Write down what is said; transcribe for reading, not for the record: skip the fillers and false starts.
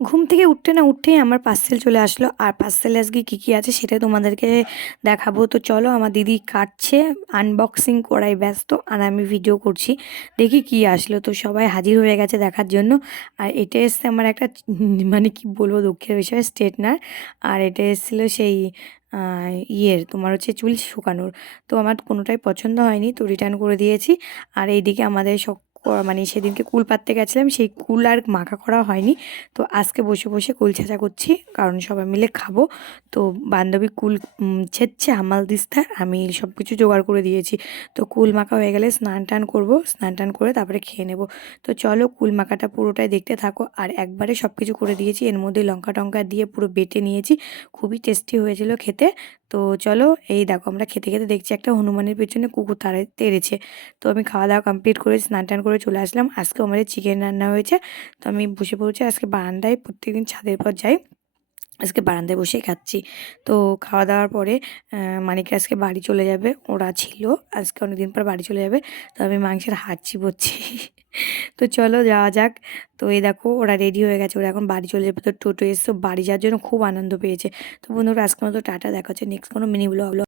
ঘুম থেকে উঠতে না উঠতেই আমার পার্সেল চলে আসলো, আর পার্সেলে আজকে কী কী আছে সেটা তোমাদেরকে দেখাবো। তো চলো, আমার দিদি কাটছে, আনবক্সিং করাই ব্যস্ত, আর আমি ভিডিও করছি। দেখি কি আসলো। তো সবাই হাজির হয়ে গেছে দেখার জন্য। আর এটা এসছে আমার একটা মানে কি বলবো, দুঃখের বিষয়, স্ট্রেটনার। আর এটা এসেছিলো সেই ইয়ের, তোমার হচ্ছে চুল শুকানোর। তো আমার কোনোটাই পছন্দ হয়নি, তো রিটার্ন করে দিয়েছি। আর এইদিকে আমাদের মানে সেদিনকে কুল পাততে গেছিলাম, সেই কুল আর মাখা করা হয়নি। তো আজকে বসে বসে কুল ছেঁচা করছি, কারণ সবাই মিলে খাবো। তো বান্ধবী কুল ছেঁচছে, হামাল দিস্তা, আমি সব কিছু জোগাড় করে দিয়েছি। তো কুল মাখা হয়ে গেলে স্নান টান করবো, স্নান টান করে তারপরে খেয়ে নেব। তো চলো, কুল মাখাটা পুরোটাই দেখতে থাকো। আর একবারে সব কিছু করে দিয়েছি, এর মধ্যে লঙ্কা টঙ্কা দিয়ে পুরো বেটে নিয়েছি। খুবই টেস্টি হয়েছিল খেতে। তো চলো, এই দেখো আমরা খেতে খেতে দেখছি একটা হনুমানের পেছনে কুকুর তেড়েছে। তো আমি খাওয়া দাওয়া কমপ্লিট করে স্নান টান করে চলে আসলাম। আজকে আমাদের চিকেন রান্না হয়েছে। তো আমি বসে পড়েছি আজকে বারান্দায়, প্রত্যেকদিন ছাদের পর যাই, আজকে বারান্দায় বসেই খাচ্ছি। তো খাওয়া দাওয়ার পরে মানিক আজকে বাড়ি চলে যাবে, ওরা ছিল আজকে অনেকদিন পর বাড়ি চলে যাবে। তো আমি মাংসের হাড় চিবোচ্ছি। তো চলো যাওয়া যাক। তো এই দেখো ওরা রেডি হয়ে গেছে, ওরা এখন বাড়ি চলে যাবে। তো টোটো এসে বাড়ি যাওয়ার জন্য খুব আনন্দ পেয়েছে। তো বন্ধুরা, আজকের মতো টাটা, দেখা হচ্ছে নেক্সট কোনো মিনি ব্লগ।